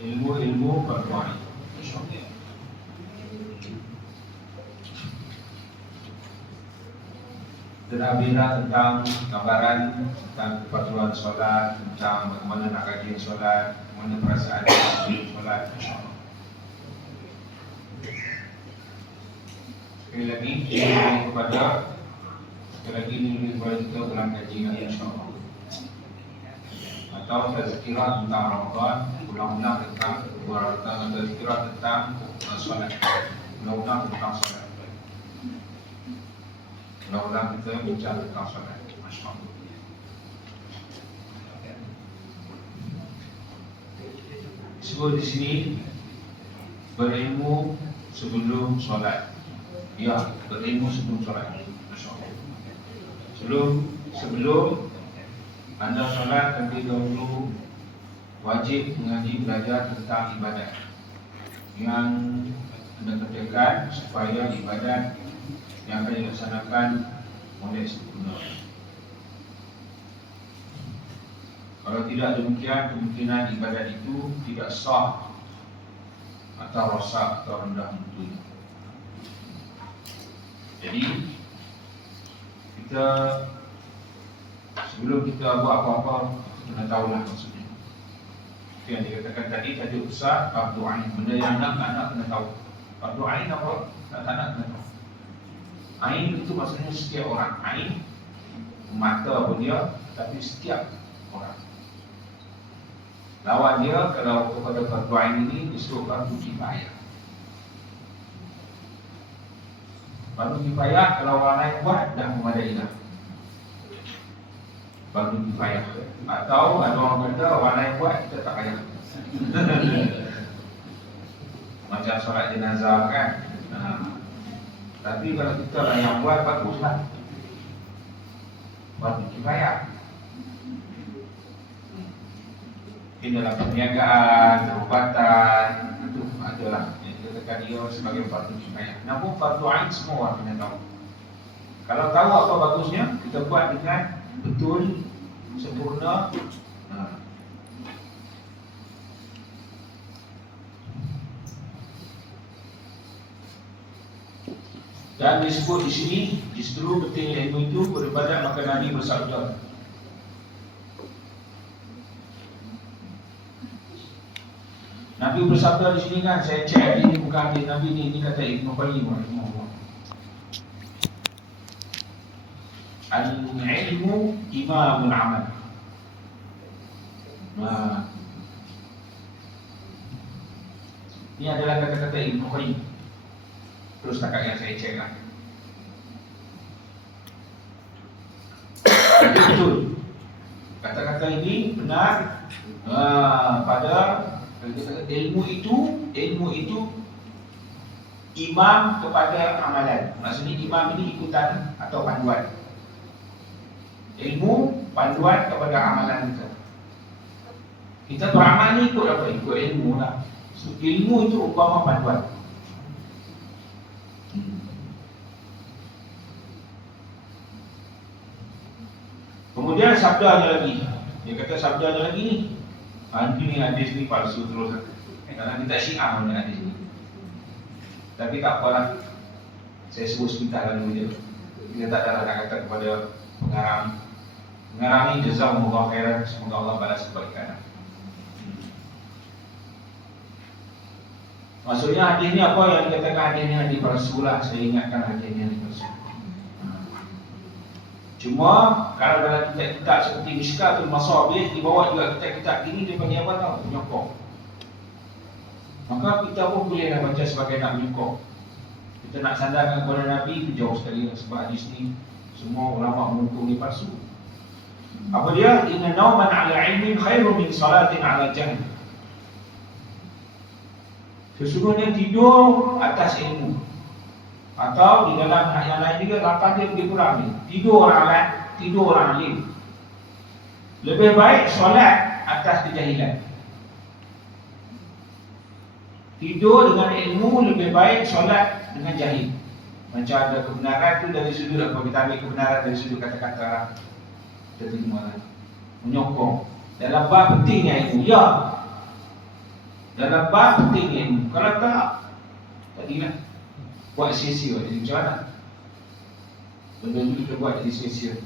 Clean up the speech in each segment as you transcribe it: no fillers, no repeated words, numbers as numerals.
ilmu-ilmu fardu ain. InsyaAllah. Terabira tentang gambaran tentang kepatuhan solat, tentang bagaimana nak kaji solat, bagaimana perasaan sebelum solat, insyaAllah. Sekali lagi, sekali lagi ini lebih kepada kita dalam kajian insyaAllah. Atau tazkirah tentang Ramadan, ulang-ulang tentang tazkirah tentang solat, ulang-ulang tentang solat. Ulang-ulang kita bincang tentang solat. Masya-Allah. Sebut di sini berilmu sebelum solat. Ya, berilmu sebelum solat. Masya-Allah. Sebelum anda solat, terlebih dahulu wajib mengaji belajar tentang ibadat yang anda kerjakan supaya ibadat yang akan dilaksanakan oleh sempurna. Kalau tidak demikian, kemungkinan ibadat itu tidak sah atau rosak atau rendah mutu. Jadi kita sebelum kita buat apa-apa, kita tahulah maksudnya. Itu yang dikatakan tadi besar fardu ain. Benda yang anak-anak kena tahu. Fardu ain apa? Anak-anak kena tahu. Ain itu maksudnya setiap orang. Ain mata pun dia, tapi setiap orang. Lawan dia kalau kepada fardu ain ini disebut fardu kifayah. Fardu kifayah kalau orang lain buat dah memadai dah. Fardu kifayah. Atau ada orang kata orang lain buat kita tak payah. Macam solat jenazah kan. Tapi kalau kita lah yang buat, baguslah. Fardu kifayah. Ini dalam perniagaan, perubatan, itu adalah yang kita katakan dia sebagai fardu kifayah. Namun fardu ain semua orang kena tahu. Kalau tahu apa bagusnya, kita buat dengan betul, sempurna. Dan disebut di sini, justru pentingnya ilmu itu beribadat, maka Nabi bersabda. Nabi bersabda di sini kan, saya cek ini bukan hadis Nabi ni, ini kata Ibnu Qayyim rahimahullah. Al-ilmu imamul amal. Ini adalah kata-kata Ibnu Qayyim. Terus setakat yang saya cek lah. Betul. Kata-kata ini benar pada ilmu itu imam kepada amalan. Maksudnya imam ini ikutan atau panduan. Ilmu panduan kepada amalan kita. Kita beramal ni ikut apa? Ikut ilmu lah. So, ilmu itu umpama panduan. Kemudian sabdanya lagi. Dia kata sabdanya lagi ni. Ini hadis ni palsu terus. Karena kita syiah dengan hadis ni. Tapi tak apalah. Saya sebut sebentar dulu je. Kita tak ada nak kata kepada pengarang. Pengarang ni jazakumullah khairan. Semoga Allah balas kebaikan. Maksudnya hadis ni apa yang dikatakan hadis ni hadis palsu lah. Saya ingatkan hadis ni hadis palsu. Cuma kalau dalam kitab-kitab seperti Mishkatul Masabih dibawa juga kitab-kitab ini dia panggil apa tau? Penyokong. Maka kita pun bolehlah baca sebagai nak menyokong. Kita nak sandarkan kepada Nabi itu jauh sekali sebab hadis ni semua ulama menunjuk ni palsu. Apa dia? Inna nauman 'ala 'ilmin khairun min salatin 'ala jahl. Sesungguhnya tidur atas ilmu. Atau di dalam yang lain juga lapan dia lebih kurang ni. Tidur orang alim. Lebih baik solat atas kejahilan. Tidur dengan ilmu lebih baik solat dengan jahil. Macam ada kebenaran tu dari sudut apa? Kita ambil kebenaran dari sudut kata-kata lah. Kita terima lah. Menyokong. Dalam bab pentingnya ilmu. Ya. Dalam bab penting ilmu. Kalau tak, tadilah buat sia-sia. Jadi macam mana? Benda tu kita buat jadi sia-sia.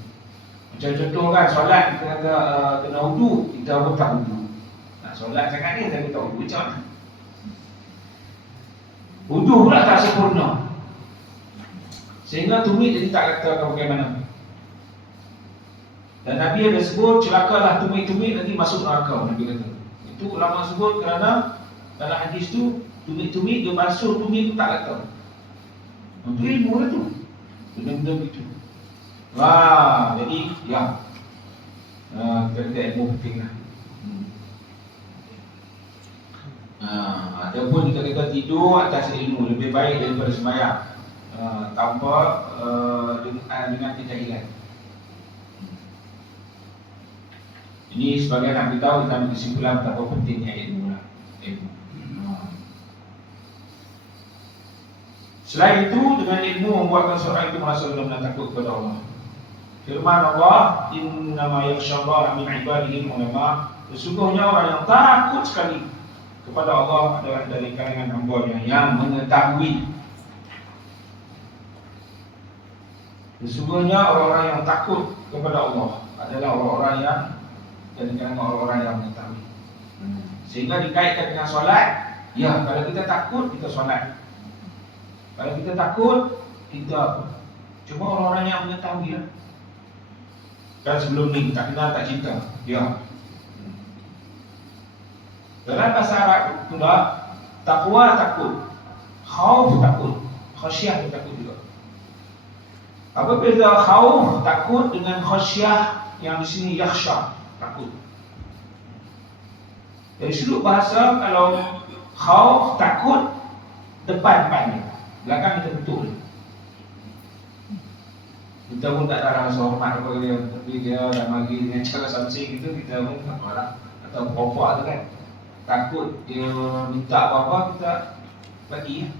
Macam contoh kan, solat kita kata kena wudu, kita pun tak wudu. Nak solat cakap ni, tapi tak wudu, macam mana? Wudu pula tak sempurna, sehingga tumit jadi tak kata bagaimana. Dan Nabi ada sebut, celakalah tumit-tumit nanti masuk neraka. Nabi kata itu ulama sebut kerana dalam hadis tu, tumit-tumit dia basuh tumit tu tak kata. Itu ilmu lah tu, benda-benda begitu. Wah, jadi ya, kita ilmu penting lah. Ataupun kita kata tidur atas ilmu lebih baik daripada sembahyang tanpa dengan kejahilan. Ini sebagai nak beritahu, kita ambil kesimpulan betapa pentingnya ilmu lah. Ilmu. Selain itu, dengan ilmu membuatkan seorang itu merasa benar-benar takut kepada Allah. Firman Allah, innama yakhshallaha min ibadihi ulama. Sesungguhnya orang yang takut sekali kepada Allah adalah dari kalangan hamba-Nya yang mengetahui. Sesungguhnya orang-orang yang takut kepada Allah adalah orang-orang yang dari kalangan orang-orang yang mengetahui. Sehingga dikaitkan dengan solat. Ya, kalau kita takut, kita solat. Kalau kita takut, kita apa? Cuma orang-orang yang mengetahui lah. Kan sebelum ni tak kenal, tak cinta. Ya. Dalam bahasa Arab pula, takwa takut, khauf takut, khasyah takut juga. Apa beza khauf takut dengan khasyah yang di sini yakhsha takut? Dari sudut bahasa, kalau khauf takut depan-depannya, belakang kita betul. Kita pun tak ada rasa hormat kepada dia, tapi dia dah bagi dengan cara something gitu, kita pun tak marah atau apa-apa tu kan. Takut dia minta apa-apa, kita bagi.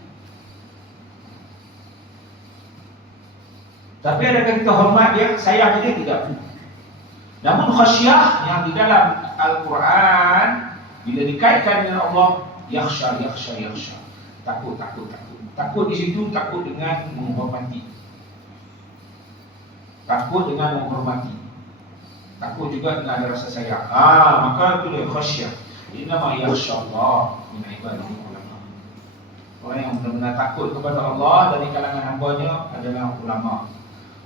Tapi adakah kita hormat dia, sayang dia? Tidak. Namun khasyah yang di dalam Al-Quran, bila dikaitkan dengan Allah, yakhsha. Takut. Takut di situ, takut dengan menghormati. Takut dengan menghormati. Takut juga dengan ada rasa sayang. Maka itu dia khasyah. Innama yakhshallah min ibadihi ulama. Orang yang benar-benar takut kepada Allah dari kalangan hamba-Nya adalah ulama.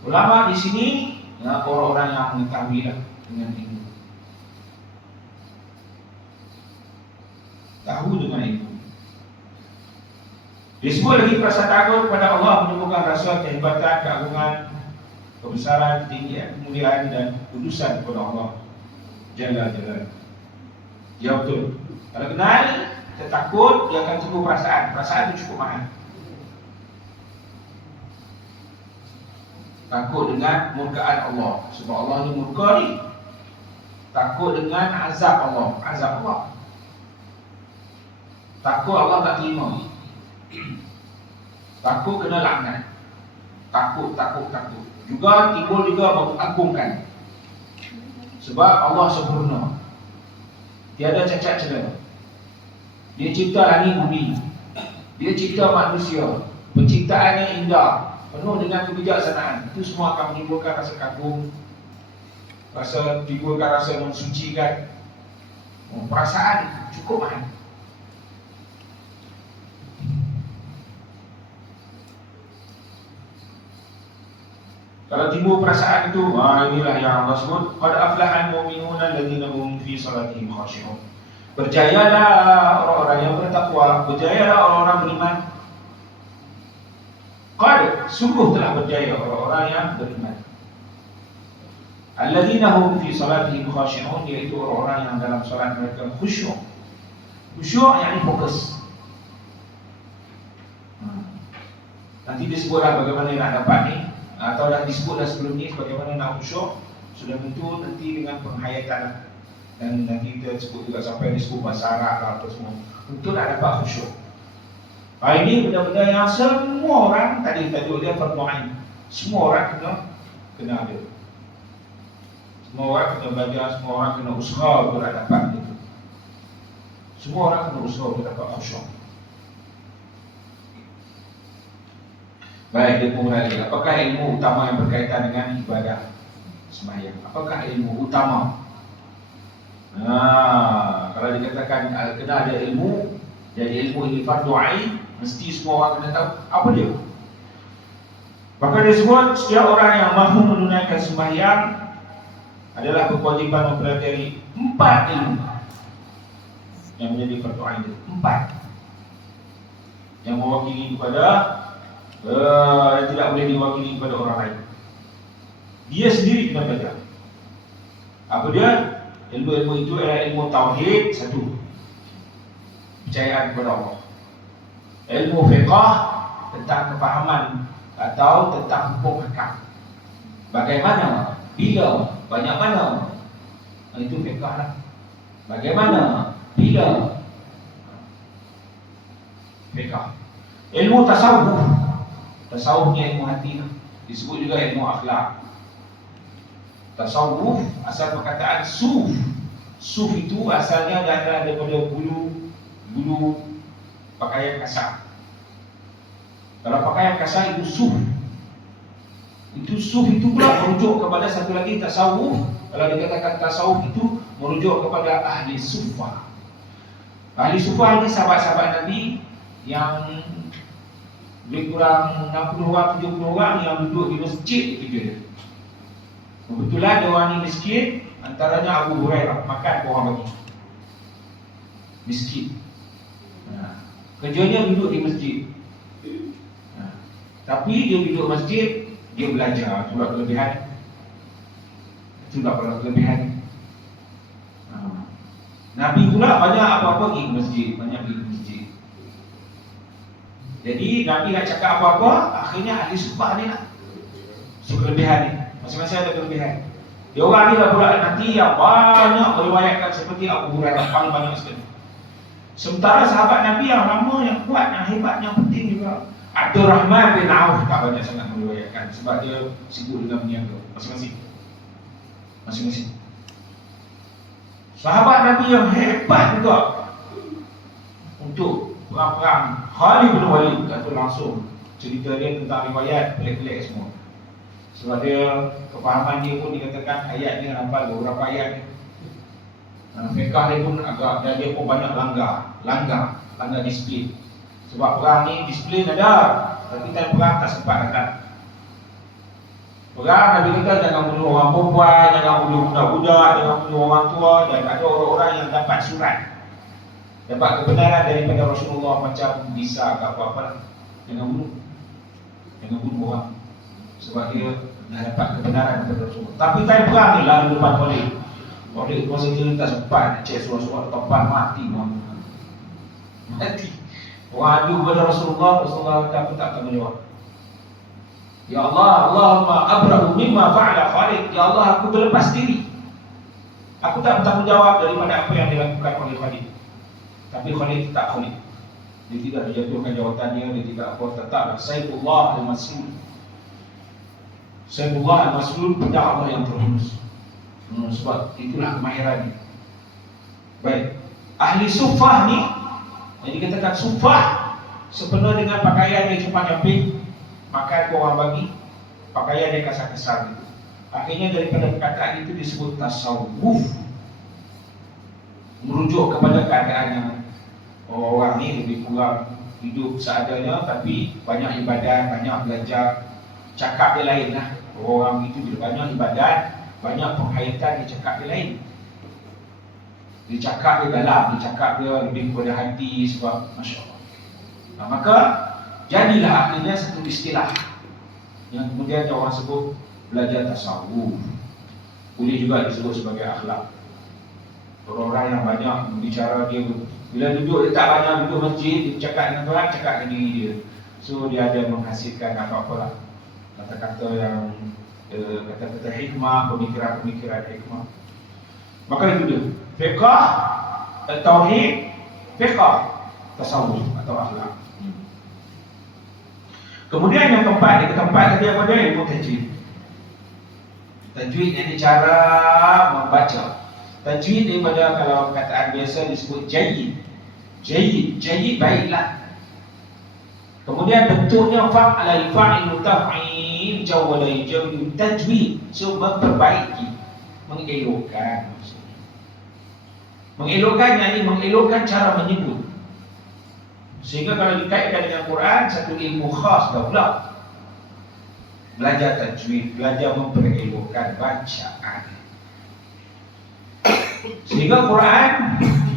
Ulama di sini ya, orang-orang yang mengetahui lah dengan ilmu. Tahu dengan ilmu. Disebut lagi perasaan takut kepada Allah menunjukkan rasa kehebatan, keagungan, kebesaran, ketinggian, kemuliaan dan kudusan kepada Allah Jalla. Ya betul. Kalau kenal, kita takut, dia akan timbul perasaan. Perasaan itu cukup mahal. Takut dengan murkaan Allah, sebab Allah ni murka ni. Takut dengan azab Allah. Takut Allah tak terima. Takut kena laknat. Takut. Juga timbul juga mengagungkan. Sebab Allah sempurna, tiada cacat celah. Dia cipta langit bumi, dia cipta manusia, penciptaannya indah, penuh dengan kebijaksanaan. Itu semua akan menimbulkan rasa kagum, timbulkan rasa mensucikan. Perasaan cukup mahal. Kalau timbul perasaan itu, inilah yang Allah sebut, qad aflahal mu'minuna alladziina hum fi salatihim khashi'un. Berjayalah orang-orang yang bertakwa, berjayalah orang-orang beriman. Qad, sungguh telah berjaya orang-orang yang beriman. Alladziina hum fi salatihim khashi'un, iaitu orang-orang yang dalam salat mereka khusyuk. Khusyuk yakni fokus. Nanti disebutlah bagaimana nak dapat ni, atau dah disebutlah sebelum ni bagaimana nak khusyuk. Sudah tentu nanti dengan penghayatan, dan nanti kita sebut juga sampai disebut bahasa Arab lah apa semua, untuk nak dapat khusyuk. Ini benda-benda yang semua orang, tadi tajuk dia fardu ain, semua orang kena ada. Semua orang kena belajar, semua orang kena usaha untuk nak dapat itu. Semua orang kena usaha untuk dapat khusyuk. Baik, dia pun lagi. Apakah ilmu utama yang berkaitan dengan ibadah sembahyang? Apakah ilmu utama? Kalau dikatakan kena ada ilmu, jadi ilmu ini fardu ain, mesti semua orang kena tahu apa dia. Maka dia sebut setiap orang yang mahu menunaikan sembahyang adalah berkewajiban mempelajari 4 ilmu yang menjadi fardu ain itu. 4 yang mewakili kepada yang tidak boleh diwakili kepada orang lain. Dia sendiri kena belajar. Apa dia? Ilmu-ilmu itu adalah ilmu tauhid, 1, percayaan kepada Allah. Ilmu fiqh, tentang kefahaman atau tentang hukum hakam. Bagaimana, bila, banyak mana, itu fiqh lah. Bagaimana, bila, fiqh. Ilmu tasawuf, tasawufnya ilmu hati, disebut juga ilmu akhlak. Tasawuf, asal perkataan suf. Suf itu asalnya adalah daripada bulu pakaian kasar. Kalau pakaian kasar itu suf. Suf itu pula merujuk kepada satu lagi tasawuf. Kalau dikatakan tasawuf itu merujuk kepada ahli sufah. Ahli sufah ini sahabat-sahabat Nabi yang lebih kurang 60 orang, 70 orang yang duduk di masjid itu je. Kebetulan dia orang ni miskin, antaranya Abu Hurairah, makan orang bagi. Miskin. Kerjanya duduk di masjid. Tapi dia duduk masjid, dia belajar, itulah kelebihan. Itulah kelebihan. Nabi pula banyak apa-apa pergi ke masjid, banyak pergi ke masjid. Jadi Nabi nak cakap apa-apa, akhirnya ahli sufah ni lah. So kelebihan ni, masing-masing ada kelebihan. Dia orang ni lah pula nanti yang banyak meriwayatkan seperti Abu Hurairah, paling banyak sekali. Sementara sahabat Nabi yang lama, yang kuat, yang hebat, yang penting juga Abdul Rahman bin Auf tak banyak sangat meriwayatkan sebab dia sibuk dengan berniaga. Masing-masing. Sahabat Nabi yang hebat juga untuk perang-perang, Khalid bin Walid, kata langsung cerita dia tentang riwayat pelik-pelik semua. Sebab dia, kefahaman dia pun dikatakan ayat ni hafal beberapa ayat ni. Fiqh dia pun agak, dan dia pun banyak langgar disiplin. Sebab perang ni disiplin ada, tapi time perang tak sempat datang. Perang Nabi kata jangan bunuh orang perempuan, jangan bunuh budak-budak, jangan bunuh orang tua. Dan ada orang-orang yang dapat surat, dapat kebenaran daripada Rasulullah macam bisa ke apa-apa lah. Jangan bunuh orang, sebab dia dah dapat kebenaran daripada Rasulullah. Tapi time perang ni lalu depan Khalid kuasa dia tak sempat nak cek suara-suara tempat mati. Orang adu kepada Rasulullah kata apa tak akan menjawab. Ya Allah, Allahumma abra'u mimma fa'ala Khalid. Ya Allah, aku berlepas diri. Aku tak bertanggungjawab daripada apa yang dilakukan oleh Khalid. Tapi Khalid tak Khalid. Dia tidak dijatuhkan jawatannya, dia tidak apa, tetaplah Saifullah al-Maslul. Saifullah al-Maslul, pedang Allah yang terhunus. Sebab itulah kemahirannya. Baik, ahli sufah ni, yang dikatakan sufah, sepenuh dengan pakaian yang cepat-cepat, makan orang bagi, pakaian yang kasar-kasar gitu. Akhirnya daripada perkataan itu disebut tasawuf, merujuk kepada keadaan yang orang ni lebih kurang hidup seadanya, tapi banyak ibadat, banyak belajar. Cakap dia lain lah. Orang itu bila banyak ibadat, banyak penghayatan, dia cakap dia lain. Dia cakap dia dalam, dia cakap dia lebih kepada hati. Sebab Masya Allah. Maka jadilah akhirnya satu istilah yang kemudian orang sebut belajar tasawuf. Boleh juga disebut sebagai akhlak. Orang-orang yang banyak berbicara, dia bila duduk, dia tak banyak duduk masjid, dia cakap dengan Tuhan, cakap dengan diri dia. So dia ada menghasilkan apa-apa lah, kata-kata yang kata-kata hikmah, pemikiran-pemikiran hikmah. Maka itu dia fiqh, tauhid, fiqh, tasawuf atau akhlak. Kemudian yang keempat tadi apa dia? Ilmu tajwid. Tajwid ini cara membaca. Tajwid daripada, kalau kataan biasa disebut jayyid. Jayyid baiklah. Kemudian bentuknya fa'ala fa'ilu taf'il jawala yajawil tajwid. So memperbaiki, mengelokkan maksudnya. Mengelokkan yakni mengelokkan cara menyebut. Sehingga kalau dikaitkan dengan Quran, satu ilmu khas dah pula. Belajar tajwid, belajar memperelokkan bacaan. Sehingga Quran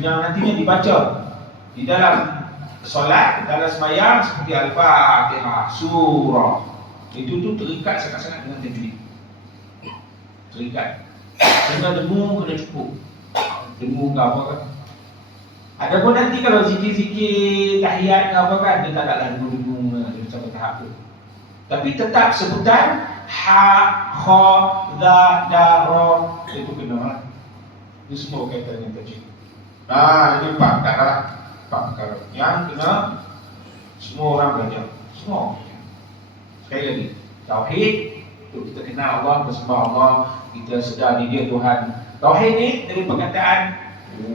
yang nantinya dibaca di dalam solat, dalam sembahyang seperti Al-Fatihah, surah, itu terikat sangat-sangat dengan tajwid. Terikat. Sehingga dengung kena cukup. Dengung ke apa kan? Adapun nanti kalau zikir-zikir tahiyat ke apa kan, dia tak ada dengung-dengung dia macam tahap tu. Tapi tetap sebutan ha, kha, dha, da, ra, itu kena lah. Itu semua kaitan dengan tajwid. Ini 4 perkara. 4 perkara yang kena semua orang belajar. Semua. Sekali lagi, tauhid itu kita kenal Allah, kita sembah Allah, kita sedar dia Tuhan. Tauhid ni dari perkataan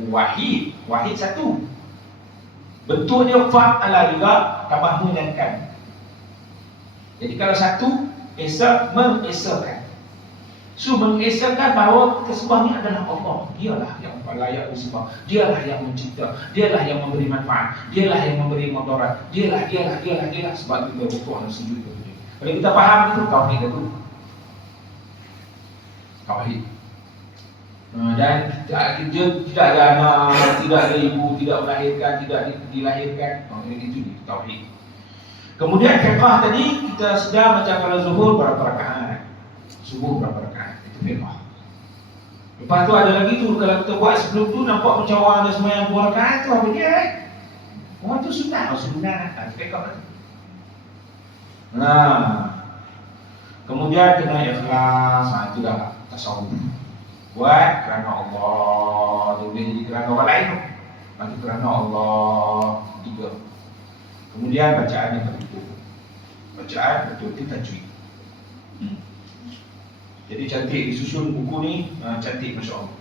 wahid. Wahid satu. Bentuknya fa'ala juga tambah menyankan. Jadi kalau satu, esa mengesakan. So mengesakan bahawa kesembah ni adalah Allah. Dialah yang layak disembah. Dialah yang mencipta. Dialah yang memberi manfaat. Dialah yang memberi mudarat. Dialah. Sebab kita rukuk dan sujud kepada dia. Kalau kita faham itu, tauhid itu. Tauhid. Dan dia tidak ada anak, tidak ada ibu, tidak melahirkan, tidak dilahirkan. Itu tauhid. Kemudian fiqh tadi kita sedar macam kalau zuhur berapa rakaat, subuh berapa rakaat, itu fiqh. Lepas tu ada lagi tu kalau kita buat sebelum tu nampak macam orang ada sembahyang 2 rakaat tu apa dia? Orang tu sunat, fiqh tu. Kemudian kena ikhlas, itu dah tasawuf. Buat kerana Allah, boleh jadi kerana orang lain. Nanti kerana Allah, 3. Kemudian bacaan yang betul. Bacaan betul tajwid. Jadi cantik disusun buku ni, cantik masya-Allah.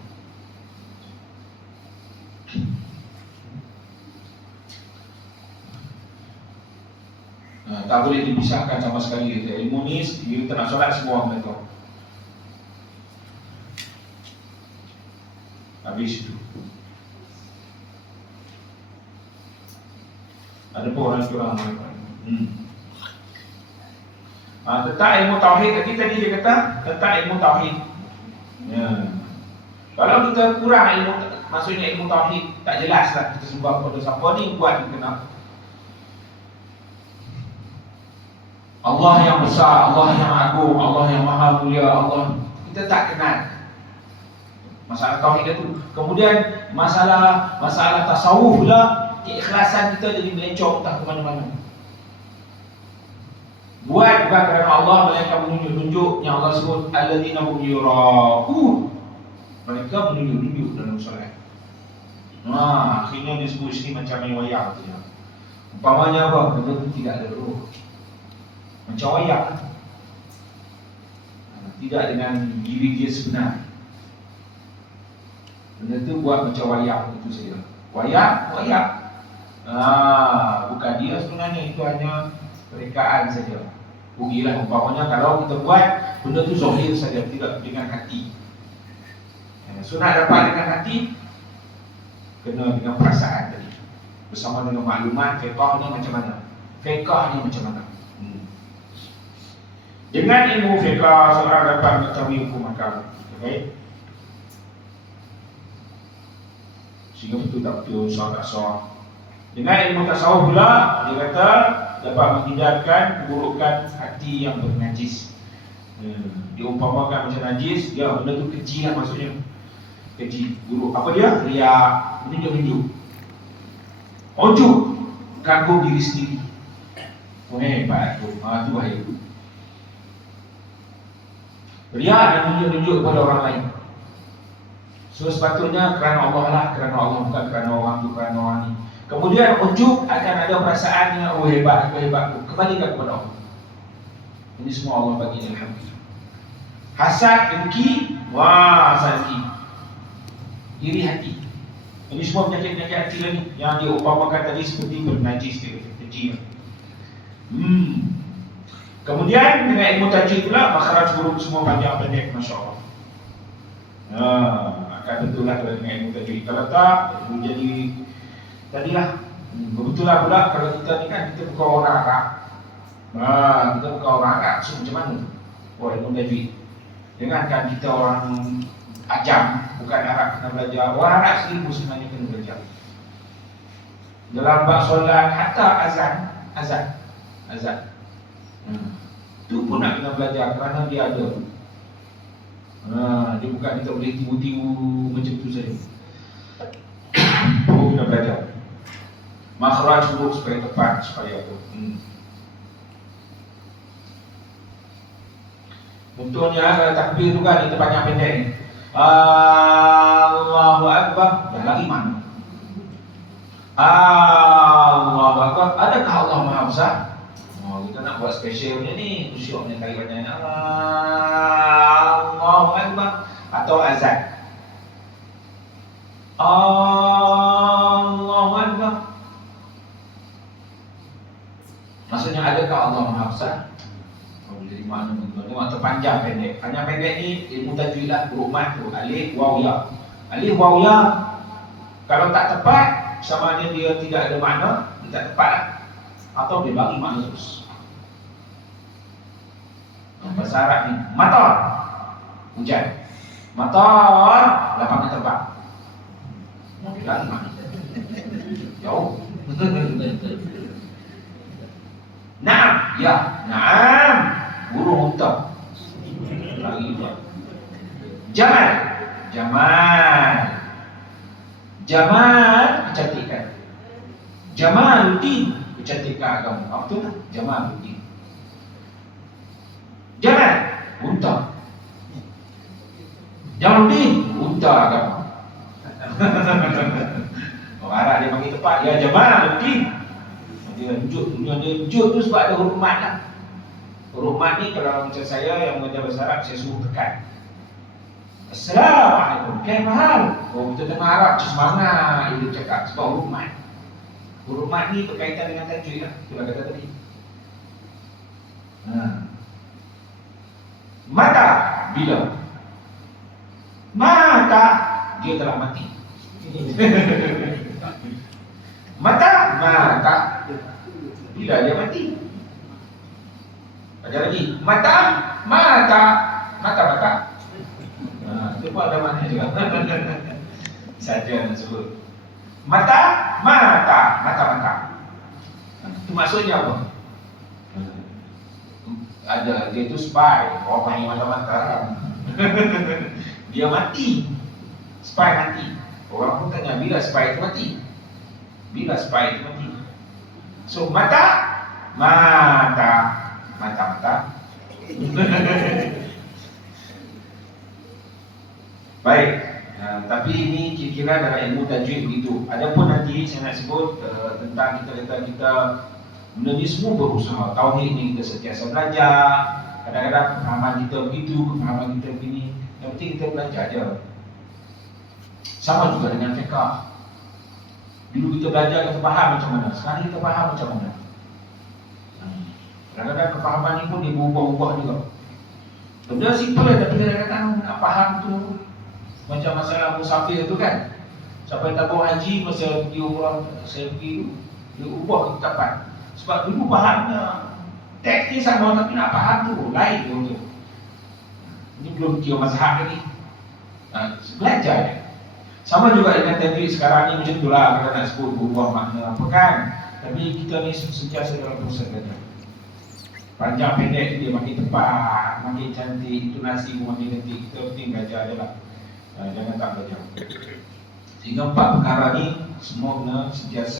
Tak boleh dipisahkan sama sekali. Ilmu ni kita nak solat semua orang tahu. Habis itu. Ada pun orang curang. Tentang ilmu tauhid tadi dia kata tentang ilmu tauhid. Ya. Kalau kita kurang ilmu, maksudnya ilmu tauhid tak jelas lah kita sembah kepada siapa ni buat kita nak. Allah yang besar, Allah yang agung, Allah yang maha mulia, Allah kita tak kenal. Masalah tauhid itu. Kemudian masalah tasawuf pula, keikhlasan kita jadi melencong entah ke mana-mana. Buat bukan kerana Allah, melainkan menunjuk-nunjuk yang Allah sebut alladzina hum yura'un. Mereka menunjuk-nunjuk dalam solat. Akhirnya disebut sini macam main wayang tu ya. Umpamanya apa? Benda tu tidak ada roh. Macam wayang. Tidak dengan diri dia sebenar. Benda tu buat macam wayang itu saja. Wayang. Bukan dia sebenarnya, itu hanya perekaan saja. Rugilah umpamanya kalau kita buat benda tu zahir saja, tidak dengan hati. Sunat dapat dengan hati, kena dengan perasaan tadi. Bersama dengan maklumat fiqh ni macam mana. Dengan ilmu fiqh seorang dapat mengetahui hukum akal. Okay? Sehingga betul tak betul, sah tak sah. Dengan ilmu tasawuf pula, dia kata dapat menghindarkan keburukan hati yang bernajis. Diumpamakan macam najis, dia benda tu kecil lah maksudnya. Kecil, buruk. Apa dia? Riak, menunjuk-nunjuk. Ujub, kagum diri sendiri. Hebat tu, tu bahaya. Riak dan menunjuk-nunjuk kepada orang lain. So sepatutnya kerana Allah lah, kerana Allah, bukan kerana orang tu, kerana orang ni. Kemudian ujub akan ada perasaan yang hebat tu. Kembalikan kepada Allah. Ini semua Allah bagi, alhamdulillah. Hasad, dengki, hasad dengki. Iri hati. Ini semua penyakit-penyakit hati ni yang dia umpamakan tadi seperti bernajis dia kecil. Kemudian dengan ilmu tajwid pula, makhraj huruf semua panjang pendek, masya-Allah. Akan betul lah dengan ilmu tajwid. Kalau tak, jadi tadilah betul lah pula kalau kita ni kan kita bukan orang Arab. Kita bukan orang Arab, so macam mana? Ilmu tajwid. Jangankan kita orang Ajam, bukan Arab kena belajar. Orang Arab sendiri pun sebenarnya kena belajar. Dalam bab solat, hatta azan. Itu pun nak kena belajar kerana dia ada. Dia bukan kita boleh tiru-tiru macam tu saja. Perlu kena belajar. Makhraj huruf supaya tepat, supaya apa. Contohnya takbir tu kan kita panjang pendek ni. Allahu Akbar, dah lagi mana? Allahu Akbar, adakah Allah Maha Besar? Kita nak buat special punya ni, khusyuk punya kali banyak. Allahu Akbar atau azan. Allahu Akbar. Maksudnya adakah Allah Maha Besar? Jadi mana atau panjang pendek. Panjang pendek ni ilmu tajwid lah, huruf mat tu, alif waw ya. Alif waw ya kalau tak tepat sama dia tidak ada makna, dia tak tepat lah. Atau dia bagi makna terus. Bahasa Arab ni matar, hujan. Matar, lapangan terbang. Mau bilang mana? Jauh. Naam, ya, naam. Burung unta. Lagi dia. Jamal kecantikan. Jamaluddin kecantikan agama. Apa tu lah? Jamaluddin. Jamal unta. Jamaluddin unta agama. Orang Arab dia panggil tepat. Ya Jamaluddin. Dia wujud tu sebab ada huruf mat lah. Huruf mat ni kalau macam saya yang mengajar bahasa Arab, saya suruh tekan. Assalamualaikum. Faham? Kita tengah Arab, semangat dia cakap sebab huruf mat. Huruf mat ni berkaitan dengan tajwid lah. Itulah kata tadi. Mata bila? Mata dia telah mati. Mata bila dia mati. Ada lagi mata. Itu pun ada makna juga. Saja nak sebut mata. Itu maksudnya apa? Ada dia tu spy. Orang panggil mata. Dia mati. Spy mati. Orang pun tanya bila spy itu mati. So mata. Baik. Tapi ini kira-kira dalam ilmu tajwid begitu. Adapun nanti saya nak sebut tentang kita benda ni semua berusaha. Tauhid ni kita sentiasa belajar. Kadang-kadang pemahaman kita begitu, pemahaman kita begini. Yang penting kita belajar je. Sama juga dengan fiqh. Dulu kita belajar, kita faham macam mana. Sekarang kita faham macam mana. Kadang-kadang kefahaman ni pun dia berubah-ubah juga. Benda simple lah, tapi kadang-kadang nak faham tu macam masalah musafir tu kan. Sampai tabung haji, masa pergi umrah, saya pergi tu, dia ubah ketetapan. Sebab dulu fahamnya teks ni sama, tapi nak faham tu lain tu. Ini belum kira mazhab lagi. Belajar je. Sama juga dengan tajwid sekarang ni macam tu lah. Kalau nak sebut berubah makna apa kan. Tapi kita ni sentiasa dalam proses belajar. Panjang pendek dia makin tepat, makin cantik, intonasi pun makin cantik. Kita penting belajar je lah. Jangan tak belajar. Sehingga 4 perkara ni semua kena sentiasa